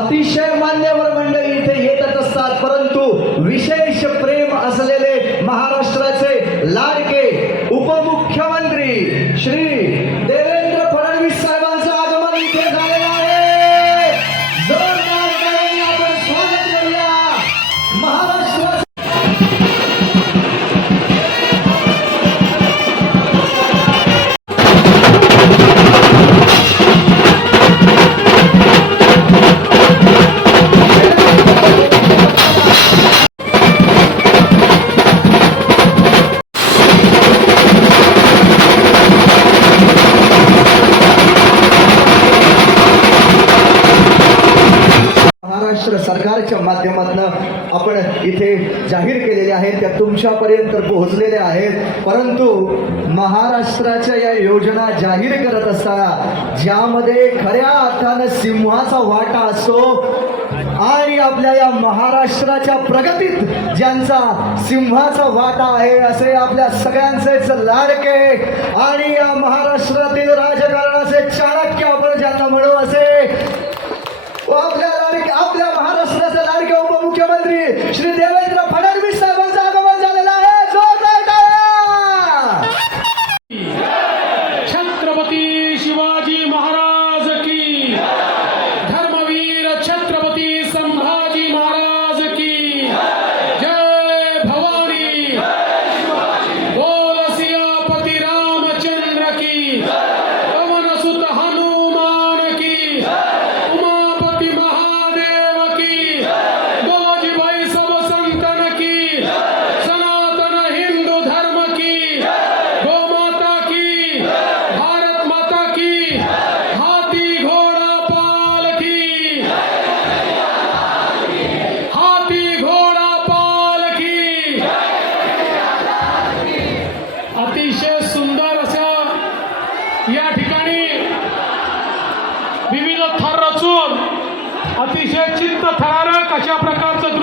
अतिशय मान्यवर मंडळी इथे येतच असतात परंतु सरकारच्या माध्यमातून आपण इथे जाहीर केलेले आहेत त्या तुमच्यापर्यंत पोहोचलेल्या आहेत. परंतु महाराष्ट्राच्या या योजना जाहीर करत असताना ज्यामध्ये खऱ्या अर्थानं सिंहाचा वाटा असतो आणि आपल्या या महाराष्ट्राच्या प्रगतीत ज्यांचा सिंहाचा वाटा आहे असे आपल्या सगळ्यांचेच लाडके आणि या महाराष्ट्रातील राजकारणाचे चाणक्य आपण ज्यांना म्हणू असे आपल्या उपमुख्यमंत्री श्री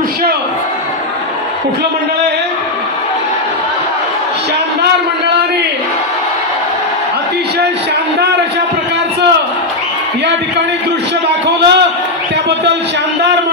दृश्य कुठलं मंडळ आहे? शानदार मंडळाने अतिशय शानदार अशा प्रकारचं या ठिकाणी दृश्य दाखवलं. त्याबद्दल शानदार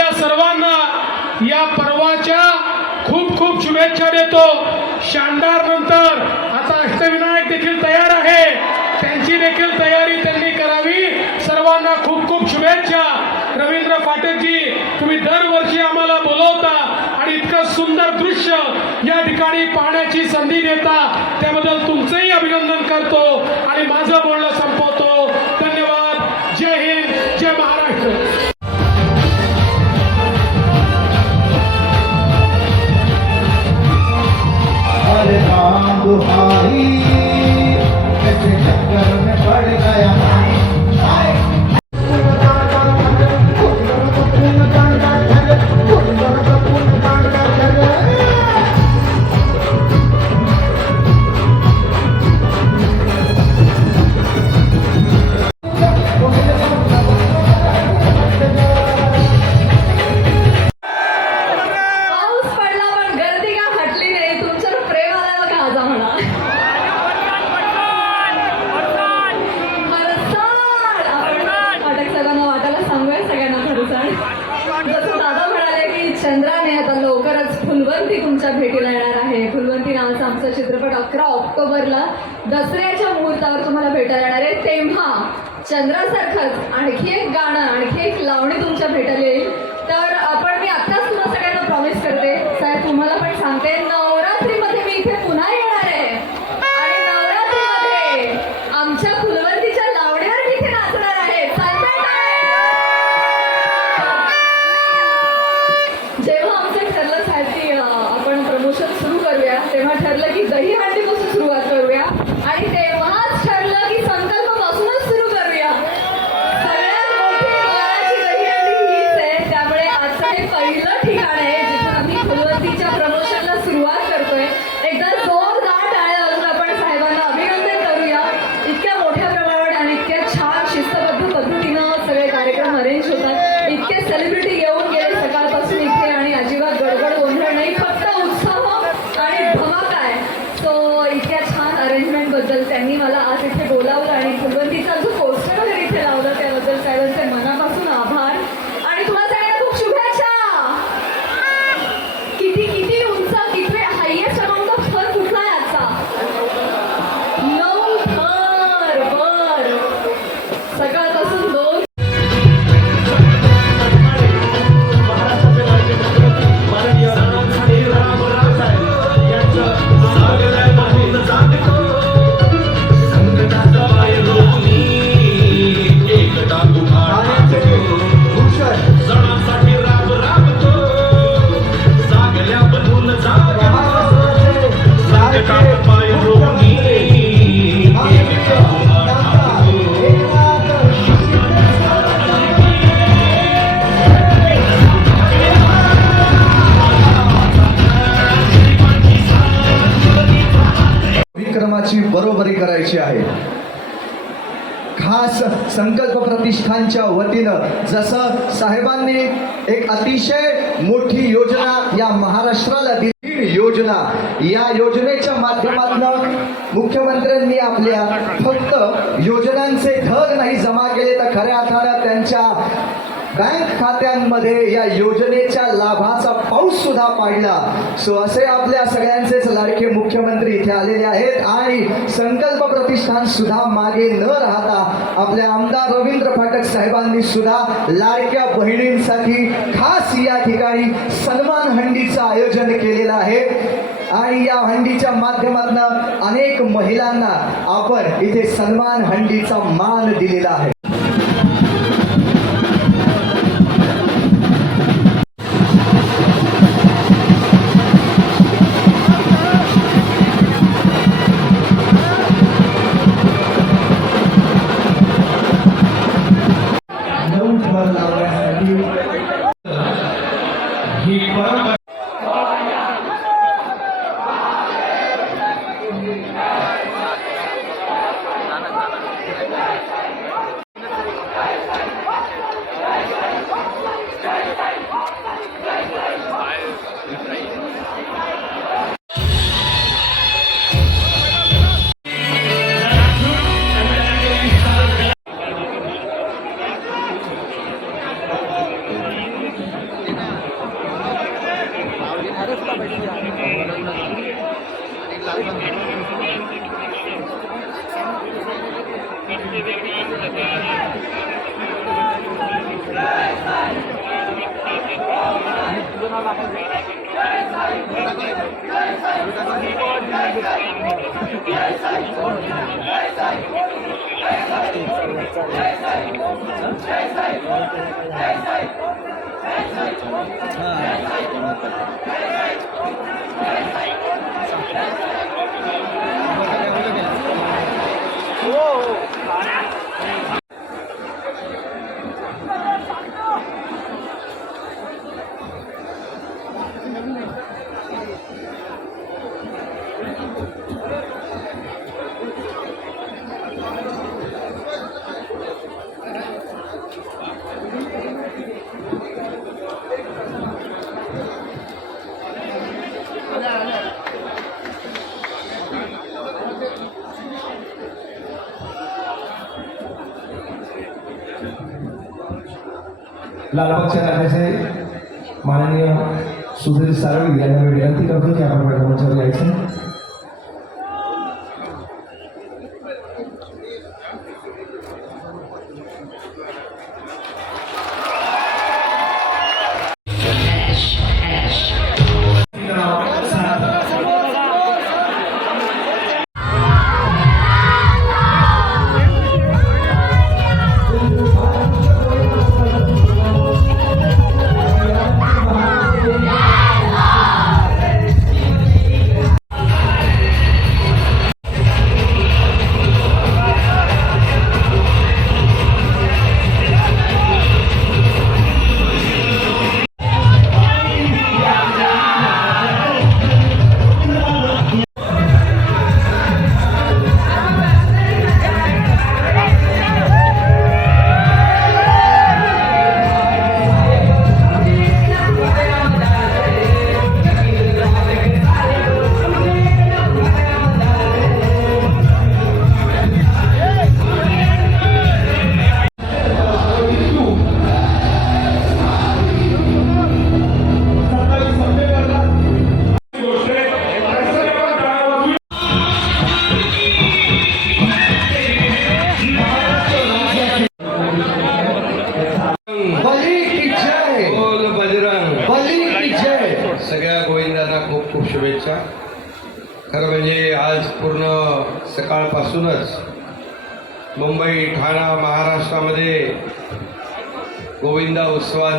आपल्या सर्वांना या पर्वाच्या खूप खूप शुभेच्छा देतो. शानदार नंतर आता अष्टविनायक देखील तयार आहे. त्यांची देखील तयारी त्यांनी करावी. सर्वांना खूप खूप शुभेच्छा. रवींद्र फाटेजी तुम्ही दरवर्षी आम्हाला बोलवता आणि इतकं सुंदर दृश्य या ठिकाणी पाहण्याची संधी देता. त्याबद्दल तुमचंही अभिनंदन करतो आणि माझं बोलणं संपव दुहाई ऐसे चक्कर में पड़ गया. इथे पुन्हा त्यांनी मला आज इथे बोलावलं आणि फुलवंतीचा विक्रमाची बरोबरी करायची आहे. खास संकल्प प्रतिष्ठानच्या वतीनं जसं साहेबांनी एक अतिशय मोठी योजना या महाराष्ट्राला दिली. योजना या योजनेच्या माध्यमातून मुख्यमंत्र्यांनी आपल्या फक्त योजनांचे ढग नाही जमा केले तर खऱ्या अर्थानं त्यांच्या बँक खात्यांमध्ये या योजनेच्या लाभाचा पाऊस सुद्धा पाडला. सो असे आपल्या सगळ्यांचेच लाडके मुख्यमंत्री इथे आलेले आहेत आणि संकल्प प्रतिष्ठान सुद्धा मागे न राहता आपल्या आमदार रवींद्र फाटक साहेबांनी सुद्धा लाडक्या बहिणींसाठी खास या ठिकाणी सन्मान हंडीचं आयोजन केलेलं आहे. आणि या हंडीच्या माध्यमातून अनेक महिलांना आपण इथे सन्मान हंडीचा मान दिलेला आहे. लालबागच्या राजाचे माननीय सुधीर सारळी यांना मी विनंती करतो की आपण मॅडमांच्यावर यायचं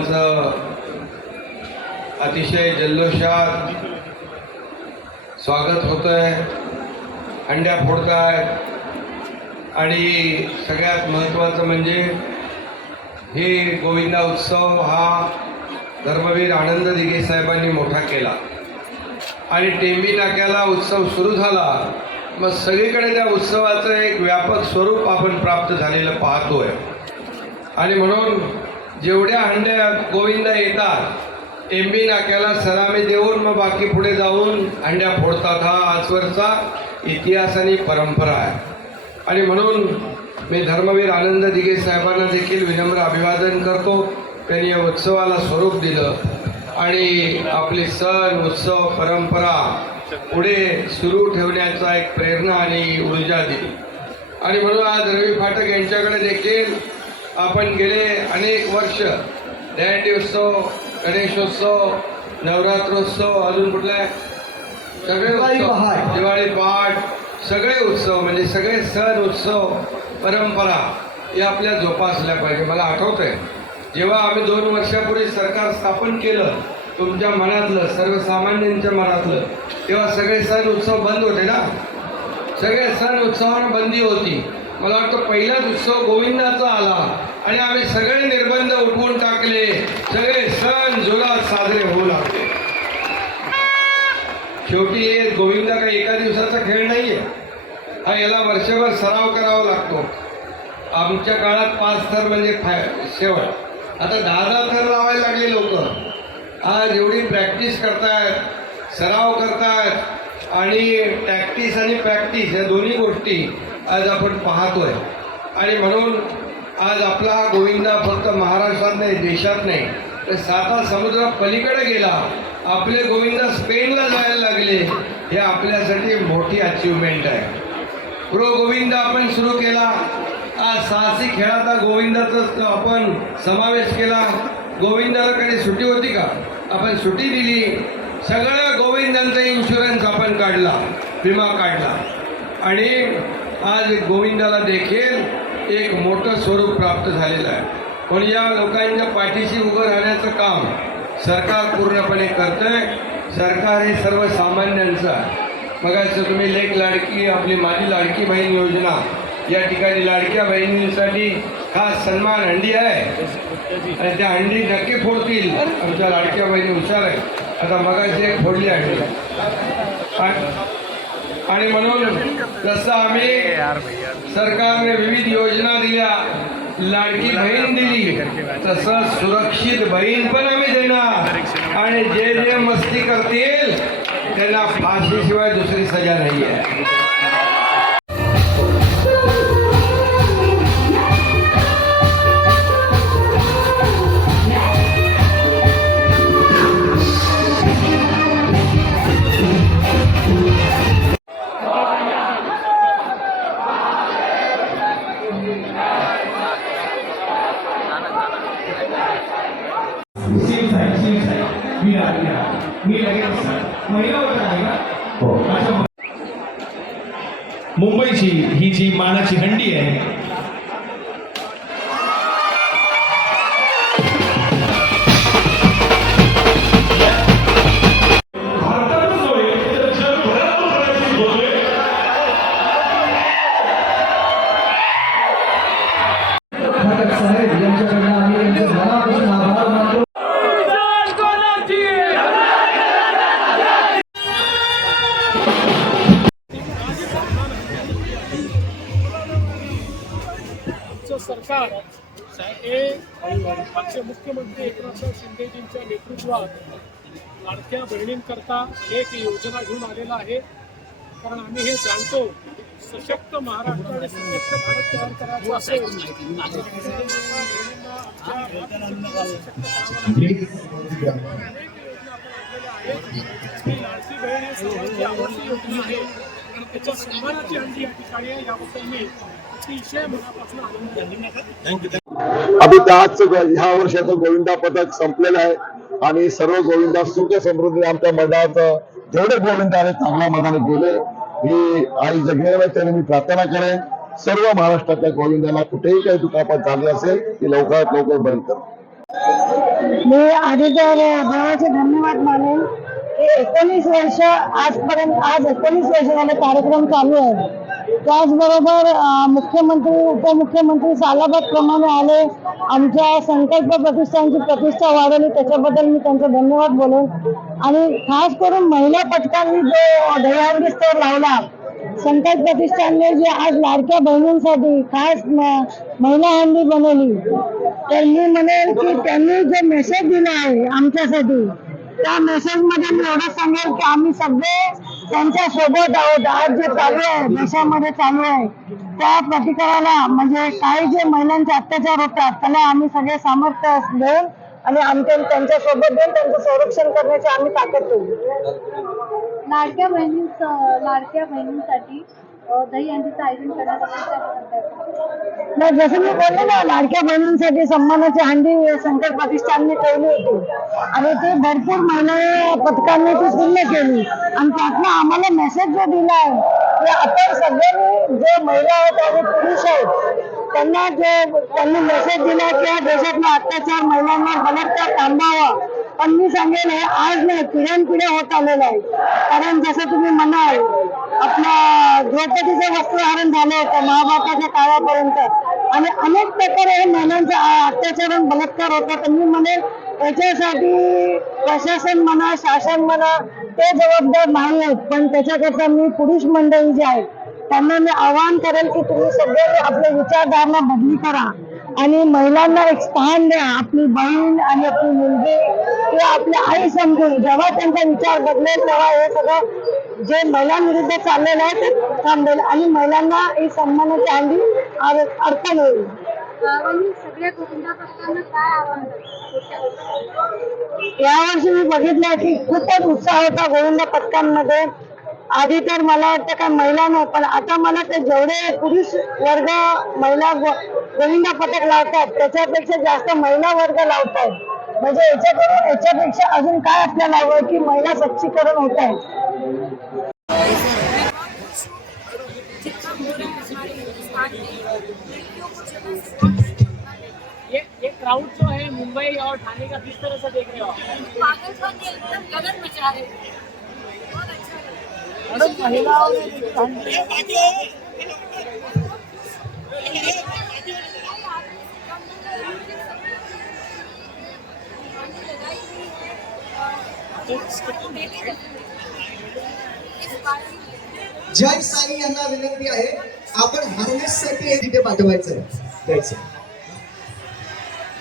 गोविंदा अतिशय जल्लोषात स्वागत होतं आहे अंड्या फोडत आहेत आणि सगळ्यात महत्त्वाचं म्हणजे हे गोविंदा उत्सव हा धर्मवीर आनंद दिघे साहेबांनी मोठा केला. आणि टेंबी नाक्याला उत्सव सुरू झाला मग सगळीकडे त्या उत्सवाचं एक व्यापक स्वरूप आपण प्राप्त झालेलं पाहतोय. आणि म्हणून जेवढ्या हंड्या गोविंद येतात टेंबी नाक्याला सलामी देऊन मग बाकी पुढे जाऊन हंड्या फोडतात. हा आजवरचा इतिहास आणि परंपरा आहे. आणि म्हणून मी धर्मवीर आनंद दिघे साहेबांना देखील विनम्र अभिवादन करतो. त्यांनी या उत्सवाला स्वरूप दिलं आणि आपले सण उत्सव परंपरा पुढे सुरू ठेवण्याचा एक प्रेरणा आणि ऊर्जा दिली. आणि म्हणून आज रवी फाटक यांच्याकडे देखील आपण गेले अनेक वर्ष. उत्सव गणेशोत्सव नवरात्रोत्सव अजून कुठल्या सगळे दिवाळी उत्सव पहाट. दिवाळी पहाट. सगळे उत्सव म्हणजे सगळे सण उत्सव परंपरा या आपल्या जोपासल्या पाहिजे. मला आठवत आहे जेव्हा आम्ही दोन वर्षापूर्वी सरकार स्थापन केलं तुमच्या मनातलं सर्वसामान्यांच्या मनातलं तेव्हा सगळे सण उत्सव बंद होते ना? सगळे सण उत्सवांना बंदी होती. मला वाटतं पहिलाच उत्सव गोविंदाचा आला आणि आम्ही सगळे निर्बंध उठवून टाकले. सगळे सण जोरात साजरे होऊ लागले. शेवटी हे गोविंदा काही एका दिवसाचा खेळ नाहीये. हा याला वर्षभर सराव करावा लागतो. आमच्या काळात पाच थर म्हणजे फाय शेवट. आता दहा दहा थर लावायला लागले लोक. आज एवढी प्रॅक्टिस करतायत सराव करतायत आणि प्रॅक्टिस आणि प्रॅक्टिस या दोन्ही गोष्टी आज आपण पाहतोय. आणि म्हणून आज आपला हा गोविंदा फक्त महाराष्ट्रात नाही देशात नाही तर साता समुद्र पलीकडे गेला. आपले गोविंदा स्पेनला जायला लागले. हे आपल्यासाठी मोठी अचिव्हमेंट आहे. प्रो गोविंद आपण सुरू केला. आज साहसी खेळाचा गोविंदाचा आपण समावेश केला. गोविंदाला कधी सुट्टी होती का? आपण सुट्टी दिली. सगळ्या गोविंदांचा इन्शुरन्स आपण काढला. विमा काढला. आणि आज गोविंदाला देखील एक मोठं स्वरूप प्राप्त झालेलं आहे. पण या लोकांच्या पाठीशी उभं राहण्याचं काम सरकार पूर्णपणे करतंय. सरकार हे सर्वसामान्यांचं आहे. बघायचं तुम्ही लेख लाडकी आपली माझी लाडकी बहीण योजना. या ठिकाणी लाडक्या बहिणींसाठी खास सन्मान हंडी आहे. आणि त्या हंडी नक्की फोडतील. आमच्या लाडक्या बहिणी हुशार आहे आता मगाशी एक फोडली हंडी. आणि- म्हणून जसं आम्ही सरकारने विविध योजना दिल्या. लाडकी बहीण दिली. तसं सुरक्षित बहीण पण आम्ही देणार. आणि जे जे मस्ती करतील त्यांना फाशीशिवाय दुसरी सजा नाही आहे आमचे मुख्यमंत्री एकनाथराव शिंदेजींच्या नेतृत्वात लाडक्या बहिणींकरता एक योजना घेऊन आलेला आहे. कारण आम्ही हे जाणतो सशक्त महाराष्ट्र आणि सशक्त भारत तयार करायचं असेल लाडकी बहीण ही सर्वांची आवडती योजना आहे. आणि त्याच्या सन्मानाची हंडी या ठिकाणी आहे याबद्दल मी अतिशय मनापासून आनंद व्यक्त अभि ह्या वर्षाचं गोविंदा पथक संपलेलं आहे आणि सर्व गोविंदा सुख समृद्धी आमच्या मंडळाचं जेवढे गोविंद गोविंदाने चांगल्या मनाने गेले. ही आई जगण्याला मी प्रार्थना करेन सर्व महाराष्ट्रातल्या गोविंदाला कुठेही काही दुखापत झाली असेल ती लवकरात लवकर बंद कर. मी आधी तर देवाचे धन्यवाद मानेन की एकोणीस वर्ष आजपर्यंत आज एकोणीस वर्ष झाले कार्यक्रम चालू आहे. त्याचबरोबर मुख्यमंत्री उपमुख्यमंत्री सालाबाद प्रमाणे आले. आमच्या संकल्प प्रतिष्ठानची प्रतिष्ठा वाढवली. त्याच्याबद्दल मी त्यांचा धन्यवाद बोलेन. आणि खास करून महिला पथकांनी जो दह्यावरी लावला संकल्प प्रतिष्ठानने जे आज लाडक्या बहिणींसाठी खास महिला हंडी बनवली तर मी म्हणेन की त्यांनी जो मेसेज दिला आहे आमच्यासाठी त्या मेसेजमध्ये मी एवढं सांगेल की आम्ही सगळे त्यांच्यासोबत आहोत. आज जे चालू आहे देशामध्ये चालू आहे त्या प्रतिकाराला म्हणजे काही जे महिलांचे अत्याचार होतात त्याला आम्ही सगळे सामर्थ्य देऊन आणि आमच्या त्यांच्यासोबत देऊन त्यांचं संरक्षण करण्याची आम्ही ताकद देऊ. लाडक्या बहिणींचं लाडक्या बहिणींसाठी अ, दहीहंडीचं आयोजन करण्यात नाही जसं मी बोलले ना लाडक्या बहिणींसाठी सन्मानाची हंडी शंकर प्रतिष्ठानने ठेवली होती. आणि ते भरपूर महिला पथकांनी ती पूर्ण केली. आणि त्यातनं आम्हाला मेसेज जो दिला आहे की आपण सगळ्यांनी जे महिला आहेत आणि पुरुष आहेत त्यांना जे त्यांनी मेसेज दिला की या देशातला अत्याचार महिलांवर बलात्कार थांबावा. पण मी सांगेन हे आज नाही पिढ्यानपिढ्या होत आलेलं आहे. कारण जसं तुम्ही म्हणाल आपल्या द्रौपदीचं वस्त्रहरण झालं होतं महाभारताच्या काळापर्यंत. आणि अनेक प्रकारे हे महिलांचा अत्याचार आणि बलात्कार होता. तर मी म्हणेन त्याच्यासाठी प्रशासन म्हणा शासन म्हणा ते जबाबदार नाही आहेत. पण त्याच्याकरता मी पुरुष मंडळी जे आहेत त्यांना मी आवाहन करेल की तुम्ही सगळ्यांनी आपल्या विचारधारणा बदली करा. आणि महिलांना एक स्थान द्या. आपली बहीण आणि आपली मुलगी किंवा आपली आई समजून जेव्हा त्यांचा विचार बदलेल तेव्हा हे सगळं जे महिलांविरुद्ध चाललेलं आहे ते थांबेल. आणि महिलांना ही सन्मानाची हंडी अर्पण होईल. यावर्षी मी बघितलं की खूपच उत्साह होता गोविंद पथकांमध्ये आधी तर मला वाटतं काय महिला नाही पण आता मला ते जेवढे पुरुष वर्ग महिला गोविंद पथक लावतात त्याच्यापेक्षा जास्त महिला वर्ग लावतात म्हणजे याच्याकडून याच्यापेक्षा अजून काय आपल्याला हवं की महिला सक्षमीकरण होत आहे ये ये क्राउड जो है मुंबई और ठाणे का किस तरह से देख रहे हो आप? मैडम महिलाओं ने देखिए हंड्रेड जय साई यांना विनंती आहे आपण हार्नेस साठी तिथे पाठवायचं द्यायचं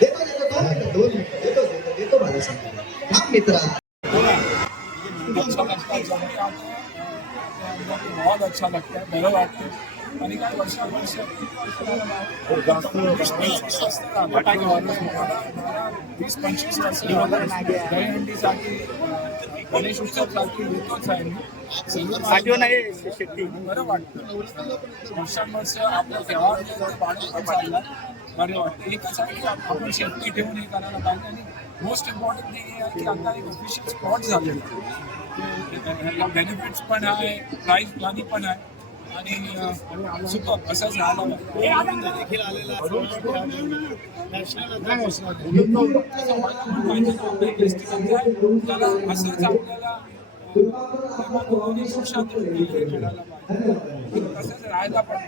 देतो देतो दोन मिनिटं दोन मिनिटं देतो देतो देतो माझ्या सांग थांब मित्रा. बहुत अच्छा लगता है बरं वाटते आणि काय वर्षावर्ष वीस पंचवीस वर्ष दहीहंडीसाठी गणेश उत्सवसाठी येतोच आहे मी बरं वाटतं वर्षानुवर्ष आपलं वाढत चाललं बरं वाटतं एकच आहे की आपण शेती ठेवून हे। करायला पाहिजे आणि मोस्ट इम्पॉर्टंट थिंग हे आहे की आता एक ऑफिशियल स्पॉट झालेलं आहे बेनिफिट्स पण आहे प्राईज प्लानिंग पण आहे. आणि सुपर असंच राहायला त्याला असंच आपल्याला तसंच राहायला पण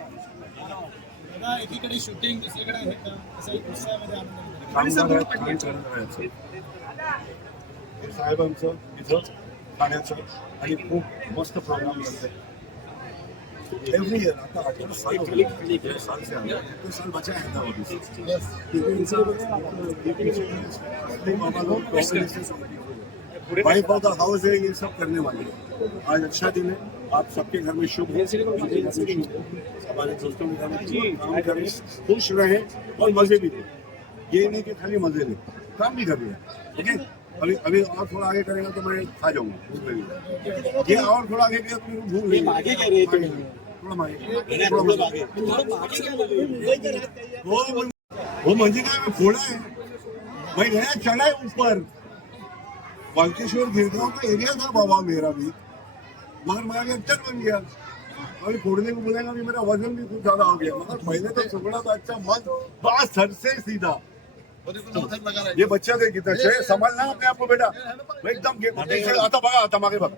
एकीकडे शूटिंग दुसरीकडे असं साहेबांचं इथं ठाण्याचं आणि खूप मस्त प्रोग्राम करते एव्हरी ईयर आता आठवलं साल हो ये साल से आ तो साल बचा है ना अभी से मामा लोग वाइफ ऑफ़ द हाउस है ये सब करने वाले हैं। आज अच्छा दिन है। आप सबके घर में शुभ हो। हमारे दोस्तों के घर में काम करें खुश रहे और मज़े भी लें ये नहीं कि खाली मज़े लें काम भी करिए ठीक है। अभी अभी और थोड़ा आगे करेगा तो मैं खा जाऊँगा ये और थोड़ा आगे गया तो मेरे को क्या रहे थोड़ा आगे वो का फोड़ा है मैं गया चढ़ा है ऊपर। बालकेश्वर गिरगांव का एरिया था बाबा मेरा भी। मगर मैं आगे एक्टर बन गया। अभी फोड़ने को बोलेगा भी मेरा वज़न भी कुछ ज़्यादा हो गया। मगर पहले तो सुगड़ा था अच्छा मन बस सर से सीधा। ये बच्चा दे कितना शे संभालना अपने आप को बेटा। एकदम आता बघा आता मागे बघा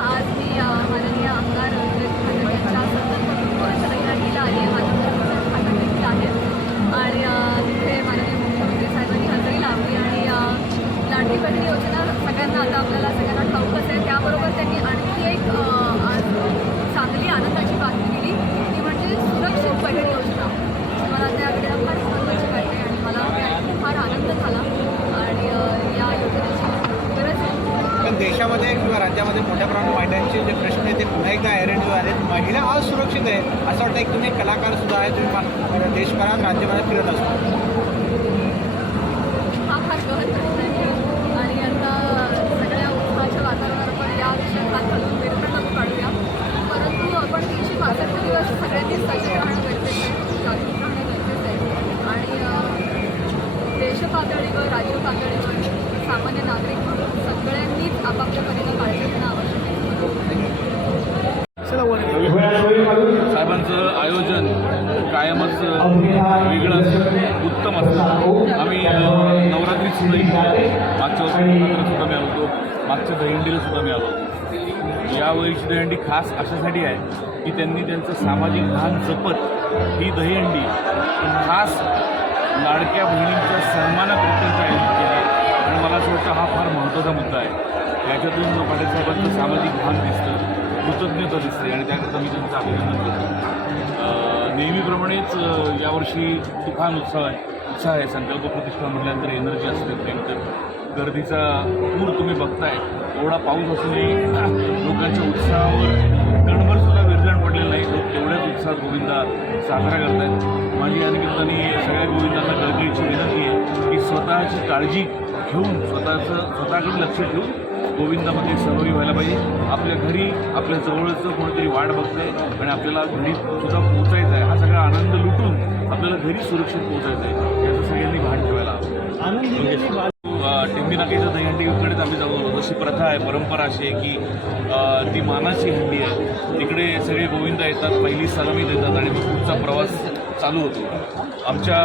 आज मी माननीय आमदार आणि तिथे माननीय मुख्यमंत्री साहेबांनी हजेरी लावली आणि लाडकी बहीण योजना सगळ्यांना आता आपल्याला सगळ्यांना ठाऊकच आहे त्याबरोबर त्यांनी आणखी एक अ, आज चांगली आनंदाची बातमी दिली ती म्हणजे सुरक्षित बहीण योजना मला त्याकडे फार महत्त्वाची वाटते आणि मला ते ऐकून फार आनंद झाला आणि अ, या योजनेची गरज आहे पण देशामध्ये किंवा राज्यामध्ये मोठ्या प्रमाणात महिलांचे जे प्रश्न आहेत ते पुन्हा एकदा ऐरणीवर आहेत महिला असुरक्षित आहे एक तुम्ही कलाकार सुद्धा आहे तुम्ही देशभरात राज्यभरात फिरत असतो हा फार गहन प्रश्न आहे आणि आता सगळ्या उत्साहाच्या वातावरणावर आपण या विषयात हात घालून वेगळं नको काढूया परंतु आपण तीनशे पासष्ट दिवस सगळ्यांनी सजग राहणं गरजेचं आहे जागरूक राहणं गरजेचं आहे आणि अं, देश पातळीवर राज्य पातळीवर सामान्य नागरिक म्हणून सगळ्यांनीच आपापल्या परीने काळजी घेणं आवश्यक आहे साहेबांचं आयोजन कायमच वेगळं असतं उत्तम असतं आम्ही अ, नवरात्रीत सुद्धा इथे मागच्या वर्षी नवरात्रात सुद्धा मी आलो होतो मागच्या दहीहंडीला सुद्धा मी आलो होतो यावेळीची दहीहंडी खास अशासाठी आहे की त्यांनी त्यांचं सामाजिक भान जपत ही दहीहंडी खास लाडक्या बहिणींच्या सन्मानाकरिता आयोजित केली. आहे आणि मला असं वाटतं हा फार महत्त्वाचा मुद्दा आहे. याच्यातून पाटीलसाहेबांचं सामाजिक भान दिसतं कृतज्ञता दिसते. आणि त्याकरता मी त्यांचं अभिनंदन करतो. नेहमीप्रमाणेच यावर्षी तुफान उत्साह आहे. उत्साह आहे. संकल्प प्रतिष्ठा म्हटल्यानंतर एनर्जी असते प्रेमकर गर्दीचा पूर तुम्ही बघताय एवढा पाऊस असूनही लोकांच्या उत्साहावर कणभर सुद्धा विरजण पडलेलं नाही. लोक तेवढ्याच उत्साहात गोविंदा साजरा करतायत. माझी या निमित्ताने सगळ्या गोविंदांना कळकळीची विनंती आहे की स्वतःची काळजी घेऊन स्वतःचं स्वतःकडे लक्ष ठेवून गोविंदामध्ये सहभागी व्हायला पाहिजे. आपल्या घरी आपल्या जवळचं कोणीतरी वाट बघतंय आणि आपल्याला घरी सुद्धा पोहोचायचं आहे. हा सगळा आनंद लुटून आपल्याला घरी सुरक्षित पोहोचायचं आहे. याचं सगळ्यांनी भान ठेवायला अ, टिंबी नाक्याच्या दहीहंडीकडेच आम्ही जाऊ जशी प्रथा आहे परंपरा अशी आहे की ती मानाची हंडी आहे. तिकडे सगळे गोविंद येतात पहिली सलामी देतात आणि मग पुढचा प्रवास चालू होतो. आमच्या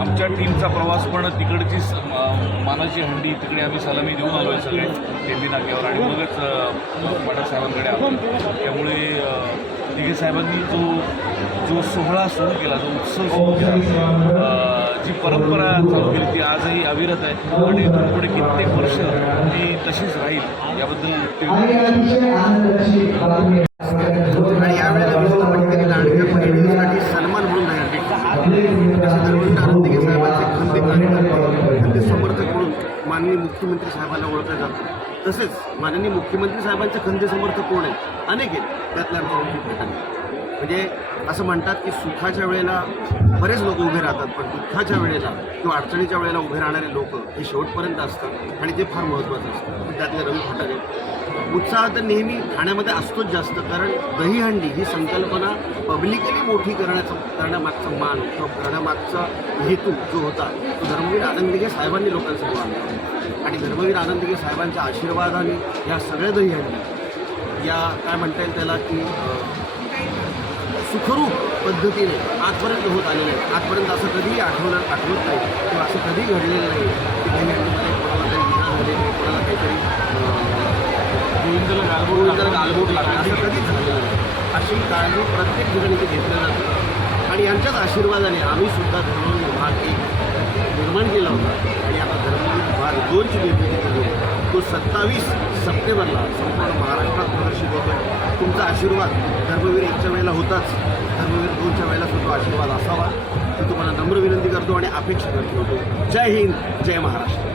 आमच्या टीमचा प्रवास पण तिकडची मानाची हंडी तिकडे आम्ही सलामी देऊन आलो आहे सगळे टिंबी नाक्यावर. आणि मगच अ, पाठक साहेबांकडे आलो. त्यामुळे दिघे साहेबांनी जो जो सोहळा सुरू केला जो उत्सव सुरू केला जी परंपरा चालू केली ती आजही अविरत आहे. आणि इथून पुढे कित्येक वर्ष ती तशीच राहील याबद्दल यावेळेला सन्मान म्हणून आनंदीगे साहेबांचे खंदे कार्यकर्ते खंदे समर्थक म्हणून माननीय मुख्यमंत्री साहेबांना ओळखलं जातं. तसेच माननीय मुख्यमंत्री साहेबांचे खंदे समर्थक कोण आहेत? अनेक आहेत. त्यातला म्हणजे असं म्हणतात की सुखाच्या वेळेला बरेच लोक उभे राहतात पण दुःखाच्या वेळेला किंवा अडचणीच्या वेळेला उभे राहणारे लोक हे शेवटपर्यंत असतात आणि ते फार महत्त्वाचं असतं. त्यातले रवी फटाके उत्साह तर नेहमी ठाण्यामध्ये असतोच जास्त कारण दहीहंडी ही संकल्पना पब्लिकली मोठी करण्याचा करण्यामागचा मान किंवा करण्यामागचा हेतू जो होता तो धर्मवीर आनंदगे साहेबांनी लोकांसमोर आणला. आणि धर्मवीर आनंदगे साहेबांच्या आशीर्वादाने या सगळ्या दहीहंडी या काय म्हणता येईल त्याला की सुखरूप पद्धतीने आजपर्यंत होत आलेलं आहे. आजपर्यंत असं कधीही आठवलं आठवत नाही. किंवा असं कधी घडलेलं नाही की कोणाला काही इजा झाली नाही कोणाला काहीतरी गोविंदाला गालबोट गोविंदाला गालबोट लागला. असं कधीच झालेलं नाही. अशी काळजी प्रत्येक ठिकाणी ते घेतलं जातं आणि यांच्याच आशीर्वादाने आम्ही सुद्धा धर्मवीर विभाग एक निर्माण केला होता. आणि आता धर्मवीर विभाग दोनची निर्मिती केली आहे तो सत्तावीस सप्टेंबरला संपूर्ण महाराष्ट्रात प्रदर्शित होतो तुमचा आशीर्वाद धर्मवीर एकच्या वेळेला होताच. धर्मवीर दोनच्या वेळेला सुद्धा आशीर्वाद असावा. मी तुम्हाला नम्र विनंती करतो आणि अपेक्षा करतो. जय हिंद जय महाराष्ट्र.